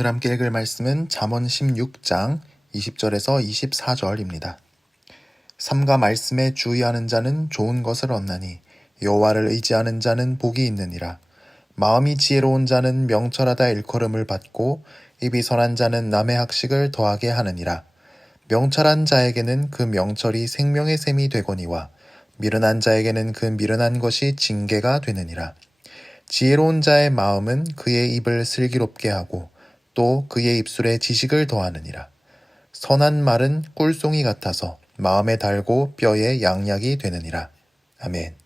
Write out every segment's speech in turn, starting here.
오늘 함께 읽을 말씀은 잠언 16장 20절에서 24절입니다. 삼가 말씀에 주의하는 자는 좋은 것을 얻나니 여호와를 의지하는 자는 복이 있느니라. 마음이 지혜로운 자는 명철하다 일컬음을 받고 입이 선한 자는 남의 학식을 더하게 하느니라. 명철한 자에게는 그 명철이 생명의 샘이 되거니와 미련한 자에게는 그 미련한 것이 징계가 되느니라. 지혜로운 자의 마음은 그의 입을 슬기롭게 하고 또 그의 입술에 지식을 더하느니라. 선한 말은 꿀송이 같아서 마음에 달고 뼈에 양약이 되느니라. 아멘.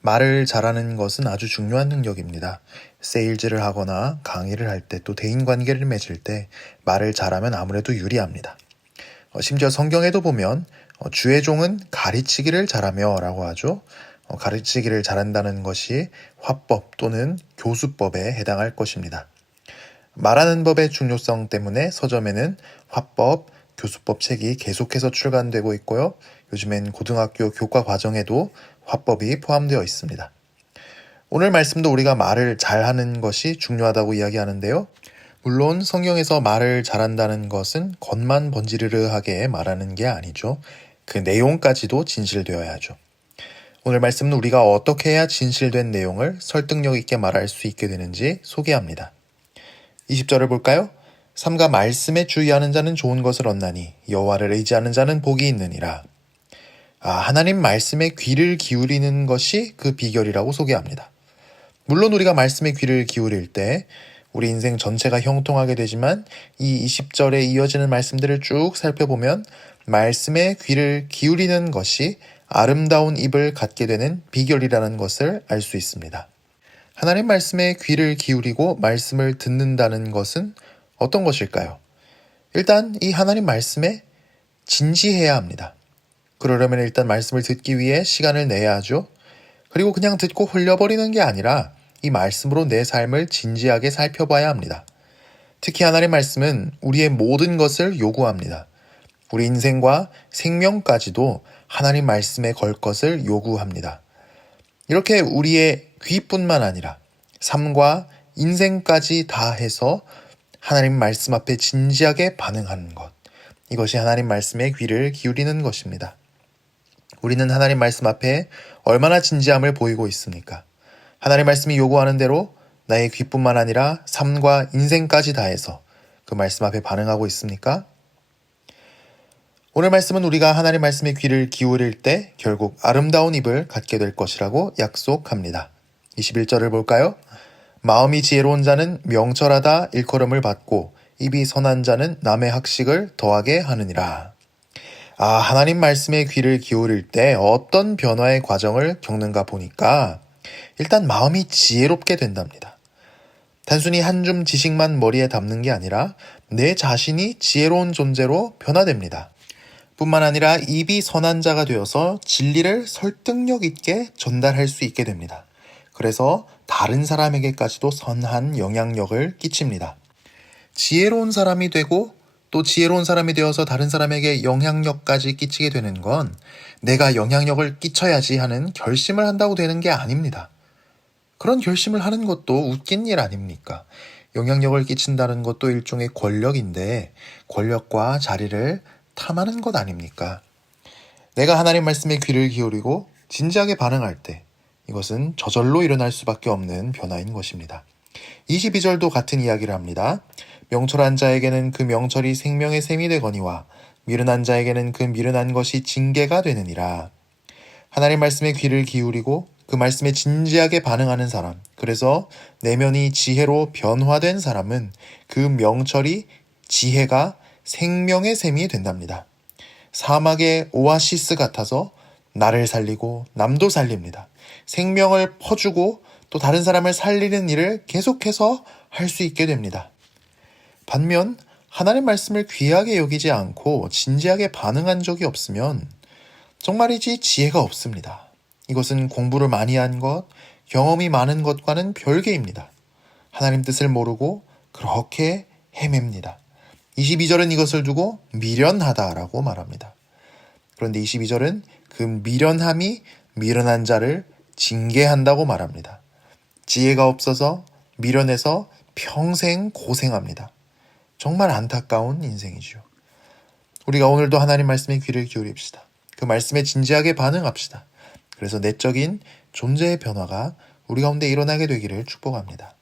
말을 잘하는 것은 아주 중요한 능력입니다. 세일즈를 하거나 강의를 할 때 또 대인관계를 맺을 때 말을 잘하면 아무래도 유리합니다. 심지어 성경에도 보면 주의 종은 가르치기를 잘하며 라고 하죠. 가르치기를 잘한다는 것이 화법 또는 교수법에 해당할 것입니다. 말하는 법의 중요성 때문에 서점에는 화법, 교수법 책이 계속해서 출간되고 있고요. 요즘엔 고등학교 교과 과정에도 화법이 포함되어 있습니다. 오늘 말씀도 우리가 말을 잘하는 것이 중요하다고 이야기하는데요. 물론 성경에서 말을 잘한다는 것은 겉만 번지르르하게 말하는 게 아니죠. 그 내용까지도 진실되어야 하죠. 오늘 말씀은 우리가 어떻게 해야 진실된 내용을 설득력 있게 말할 수 있게 되는지 소개합니다. 20절을 볼까요? 삼가 말씀에 주의하는 자는 좋은 것을 얻나니 여호와를 의지하는 자는 복이 있느니라. 하나님 말씀에 귀를 기울이는 것이 그 비결이라고 소개합니다. 물론 우리가 말씀에 귀를 기울일 때 우리 인생 전체가 형통하게 되지만 이 20절에 이어지는 말씀들을 쭉 살펴보면 말씀에 귀를 기울이는 것이 아름다운 입을 갖게 되는 비결이라는 것을 알 수 있습니다. 하나님 말씀에 귀를 기울이고 말씀을 듣는다는 것은 어떤 것일까요? 일단 이 하나님 말씀에 진지해야 합니다. 그러려면 일단 말씀을 듣기 위해 시간을 내야 하죠. 그리고 그냥 듣고 흘려버리는 게 아니라 이 말씀으로 내 삶을 진지하게 살펴봐야 합니다. 특히 하나님 말씀은 우리의 모든 것을 요구합니다. 우리 인생과 생명까지도 하나님 말씀에 걸 것을 요구합니다. 이렇게 우리의 귀뿐만 아니라 삶과 인생까지 다 해서 하나님 말씀 앞에 진지하게 반응하는 것. 이것이 하나님 말씀에 귀를 기울이는 것입니다. 우리는 하나님 말씀 앞에 얼마나 진지함을 보이고 있습니까? 하나님 말씀이 요구하는 대로 나의 귀뿐만 아니라 삶과 인생까지 다해서 그 말씀 앞에 반응하고 있습니까? 오늘 말씀은 우리가 하나님 말씀에 귀를 기울일 때 결국 아름다운 입을 갖게 될 것이라고 약속합니다. 21절을 볼까요? 마음이 지혜로운 자는 명철하다 일컬음을 받고 입이 선한 자는 남의 학식을 더하게 하느니라. 하나님 말씀에 귀를 기울일 때 어떤 변화의 과정을 겪는가 보니까 일단 마음이 지혜롭게 된답니다. 단순히 한 줌 지식만 머리에 담는 게 아니라 내 자신이 지혜로운 존재로 변화됩니다. 뿐만 아니라 입이 선한 자가 되어서 진리를 설득력 있게 전달할 수 있게 됩니다. 그래서 다른 사람에게까지도 선한 영향력을 끼칩니다. 지혜로운 사람이 되고 또 지혜로운 사람이 되어서 다른 사람에게 영향력까지 끼치게 되는 건 내가 영향력을 끼쳐야지 하는 결심을 한다고 되는 게 아닙니다. 그런 결심을 하는 것도 웃긴 일 아닙니까? 영향력을 끼친다는 것도 일종의 권력인데 권력과 자리를 탐하는 것 아닙니까? 내가 하나님 말씀에 귀를 기울이고 진지하게 반응할 때 이것은 저절로 일어날 수밖에 없는 변화인 것입니다. 22절도 같은 이야기를 합니다. 명철한 자에게는 그 명철이 생명의 샘이 되거니와 미련한 자에게는 그 미련한 것이 징계가 되느니라. 하나님 말씀에 귀를 기울이고 그 말씀에 진지하게 반응하는 사람, 그래서 내면이 지혜로 변화된 사람은 그 명철이 지혜가 생명의 샘이 된답니다. 사막의 오아시스 같아서 나를 살리고 남도 살립니다. 생명을 퍼주고 또 다른 사람을 살리는 일을 계속해서 할 수 있게 됩니다. 반면 하나님 말씀을 귀하게 여기지 않고 진지하게 반응한 적이 없으면 정말이지 지혜가 없습니다. 이것은 공부를 많이 한 것, 경험이 많은 것과는 별개입니다. 하나님 뜻을 모르고 그렇게 헤맵니다. 22절은 이것을 두고 미련하다라고 말합니다. 그런데 22절은 그 미련함이 미련한 자를 징계한다고 말합니다. 지혜가 없어서 미련해서 평생 고생합니다. 정말 안타까운 인생이지요. 우리가 오늘도 하나님 말씀에 귀를 기울입시다. 그 말씀에 진지하게 반응합시다. 그래서 내적인 존재의 변화가 우리 가운데 일어나게 되기를 축복합니다.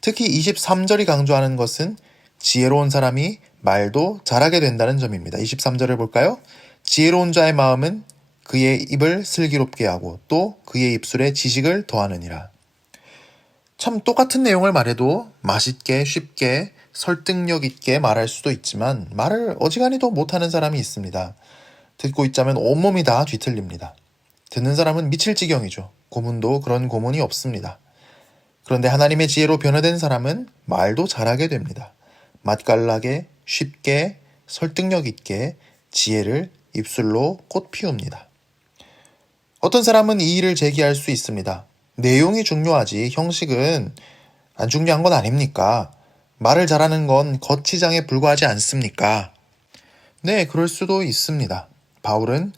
특히 23절이 강조하는 것은 지혜로운 사람이 말도 잘하게 된다는 점입니다. 23절을 볼까요? 지혜로운 자의 마음은 그의 입을 슬기롭게 하고 또 그의 입술에 지식을 더하느니라. 참 똑같은 내용을 말해도 맛있게 쉽게 설득력 있게 말할 수도 있지만 말을 어지간히도 못하는 사람이 있습니다. 듣고 있자면 온몸이 다 뒤틀립니다. 듣는 사람은 미칠 지경이죠. 고문도 그런 고문이 없습니다. 그런데 하나님의 지혜로 변화된 사람은 말도 잘하게 됩니다. 맛깔나게 쉽게 설득력 있게 지혜를 입술로 꽃 피웁니다. 어떤 사람은 이 일을 제기할 수 있습니다. 내용이 중요하지 형식은 안 중요한 건 아닙니까? 말을 잘하는 건 거치장에 불과하지 않습니까? 네, 그럴 수도 있습니다. 바울은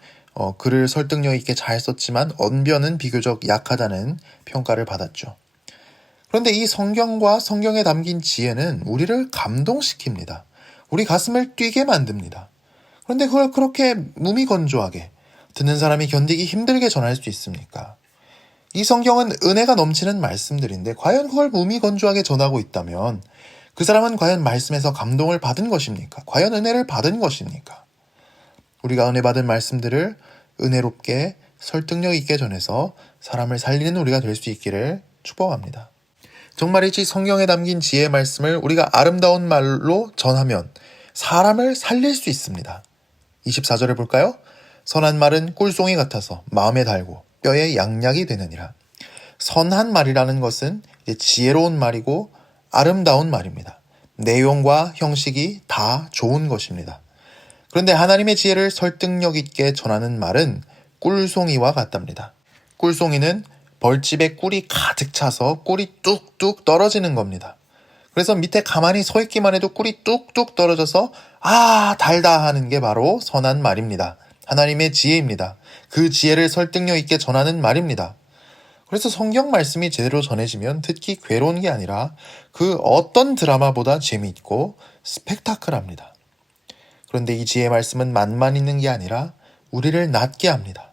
글을 설득력 있게 잘 썼지만 언변은 비교적 약하다는 평가를 받았죠. 그런데 이 성경과 성경에 담긴 지혜는 우리를 감동시킵니다. 우리 가슴을 뛰게 만듭니다. 그런데 그걸 그렇게 무미건조하게 듣는 사람이 견디기 힘들게 전할 수 있습니까? 이 성경은 은혜가 넘치는 말씀들인데 과연 그걸 무미건조하게 전하고 있다면 그 사람은 과연 말씀에서 감동을 받은 것입니까? 과연 은혜를 받은 것입니까? 우리가 은혜 받은 말씀들을 은혜롭게 설득력 있게 전해서 사람을 살리는 우리가 될 수 있기를 축복합니다. 정말이지 성경에 담긴 지혜의 말씀을 우리가 아름다운 말로 전하면 사람을 살릴 수 있습니다. 24절을 볼까요? 선한 말은 꿀송이 같아서 마음에 달고 뼈에 양약이 되느니라. 선한 말이라는 것은 지혜로운 말이고 아름다운 말입니다. 내용과 형식이 다 좋은 것입니다. 그런데 하나님의 지혜를 설득력 있게 전하는 말은 꿀송이와 같답니다. 꿀송이는 벌집에 꿀이 가득 차서 꿀이 뚝뚝 떨어지는 겁니다. 그래서 밑에 가만히 서 있기만 해도 꿀이 뚝뚝 떨어져서 달다 하는 게 바로 선한 말입니다. 하나님의 지혜입니다. 그 지혜를 설득력 있게 전하는 말입니다. 그래서 성경 말씀이 제대로 전해지면 듣기 괴로운 게 아니라 그 어떤 드라마보다 재미있고 스펙타클합니다. 그런데 이 지혜의 말씀은 맛만 있는 게 아니라 우리를 낫게 합니다.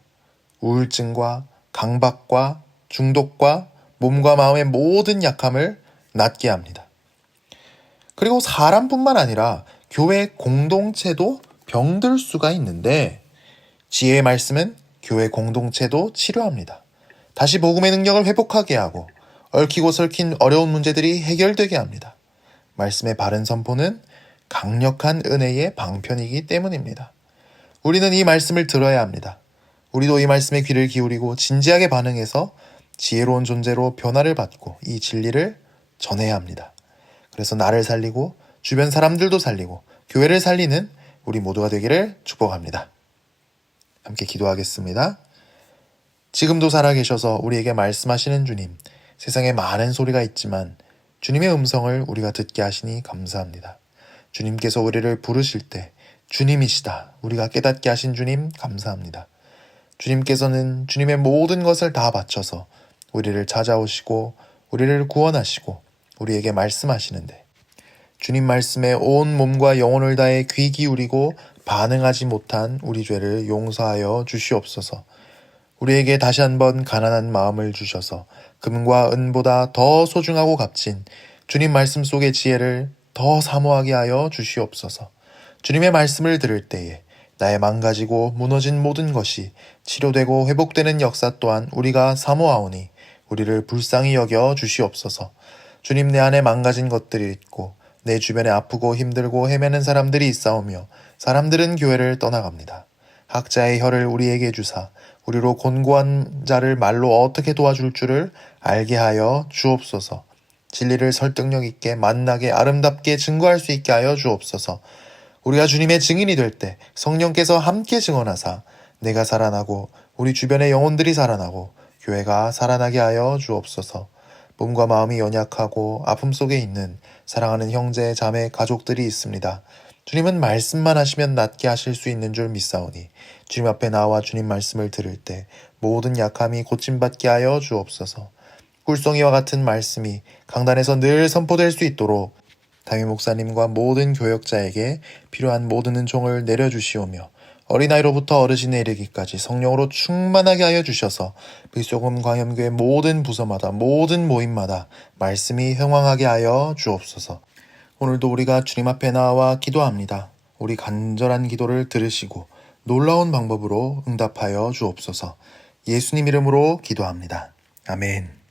우울증과 강박과 중독과 몸과 마음의 모든 약함을 낫게 합니다. 그리고 사람뿐만 아니라 교회 공동체도 병들 수가 있는데 지혜의 말씀은 교회 공동체도 치료합니다. 다시 복음의 능력을 회복하게 하고 얽히고 설킨 어려운 문제들이 해결되게 합니다. 말씀의 바른 선포는 강력한 은혜의 방편이기 때문입니다. 우리는 이 말씀을 들어야 합니다. 우리도 이 말씀에 귀를 기울이고 진지하게 반응해서 지혜로운 존재로 변화를 받고 이 진리를 전해야 합니다. 그래서 나를 살리고 주변 사람들도 살리고 교회를 살리는 우리 모두가 되기를 축복합니다. 함께 기도하겠습니다. 지금도 살아계셔서 우리에게 말씀하시는 주님, 세상에 많은 소리가 있지만 주님의 음성을 우리가 듣게 하시니 감사합니다. 주님께서 우리를 부르실 때 주님이시다 우리가 깨닫게 하신 주님 감사합니다. 주님께서는 주님의 모든 것을 다 바쳐서 우리를 찾아오시고 우리를 구원하시고 우리에게 말씀하시는데 주님 말씀에 온 몸과 영혼을 다해 귀 기울이고 반응하지 못한 우리 죄를 용서하여 주시옵소서. 우리에게 다시 한번 가난한 마음을 주셔서 금과 은보다 더 소중하고 값진 주님 말씀 속의 지혜를 더 사모하게 하여 주시옵소서. 주님의 말씀을 들을 때에 나의 망가지고 무너진 모든 것이 치료되고 회복되는 역사 또한 우리가 사모하오니 우리를 불쌍히 여겨 주시옵소서. 주님 내 안에 망가진 것들이 있고 내 주변에 아프고 힘들고 헤매는 사람들이 있사오며 사람들은 교회를 떠나갑니다. 학자의 혀를 우리에게 주사 우리로 곤고한 자를 말로 어떻게 도와줄 줄을 알게 하여 주옵소서. 진리를 설득력 있게 만나게 아름답게 증거할 수 있게 하여 주옵소서. 우리가 주님의 증인이 될 때 성령께서 함께 증언하사 내가 살아나고 우리 주변의 영혼들이 살아나고 교회가 살아나게 하여 주옵소서. 몸과 마음이 연약하고 아픔 속에 있는 사랑하는 형제, 자매, 가족들이 있습니다. 주님은 말씀만 하시면 낫게 하실 수 있는 줄 믿사오니 주님 앞에 나와 주님 말씀을 들을 때 모든 약함이 고침받게 하여 주옵소서. 꿀송이와 같은 말씀이 강단에서 늘 선포될 수 있도록 담임 목사님과 모든 교역자에게 필요한 모든 은총을 내려주시오며 어린아이로부터 어르신에 이르기까지 성령으로 충만하게 하여 주셔서 비소금 광염교회 모든 부서마다 모든 모임마다 말씀이 흥왕하게 하여 주옵소서. 오늘도 우리가 주님 앞에 나와 기도합니다. 우리 간절한 기도를 들으시고 놀라운 방법으로 응답하여 주옵소서. 예수님 이름으로 기도합니다. 아멘.